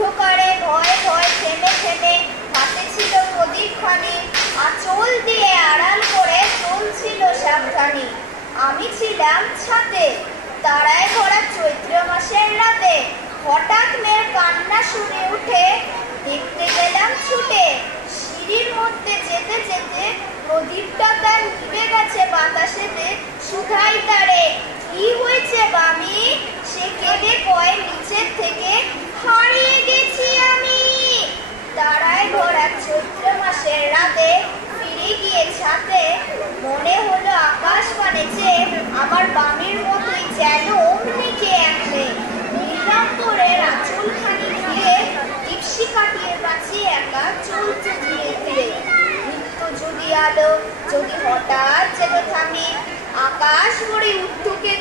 অন্ধকারে ভয় ভয় থেমে থেমে হাতে ছিল প্রদীপখানি, আঁচল দিয়ে আড়াল করে চলছিল সাবধানী। আমি ছিলাম ছাতে, তারায় ভরা চৈত্র মাসের রাতে। হঠাৎ মেয়ের কান্না শুনে উঠে দেখতে গেলাম ছুটে। সিঁড়ির মধ্যে যেতে যেতে প্রদীপটা তার নিভে গেছে বাতাসেতে। শুধাই তারে, কি হয়েছে বামি? সে কেঁদে কয় নিচের থেকে, হারিয়ে গেছি আমি। তারায় ভরা চৈত্র মাসের রাতে ফিরে গিয়ে ছাতে মনে হলো আকাশ পানে যে আমার বামির মতোই যেন অমনি কে একলে। নীলাম্বরের আঁচলখানি ঘিরে দীপ্সি কাটিয়ে বাঁচিয়ে একা চলছে ধীরে ধীরে। নিত্য যদি আলো যদি হঠাৎ যেন থামে, আকাশ ভরে উঠতে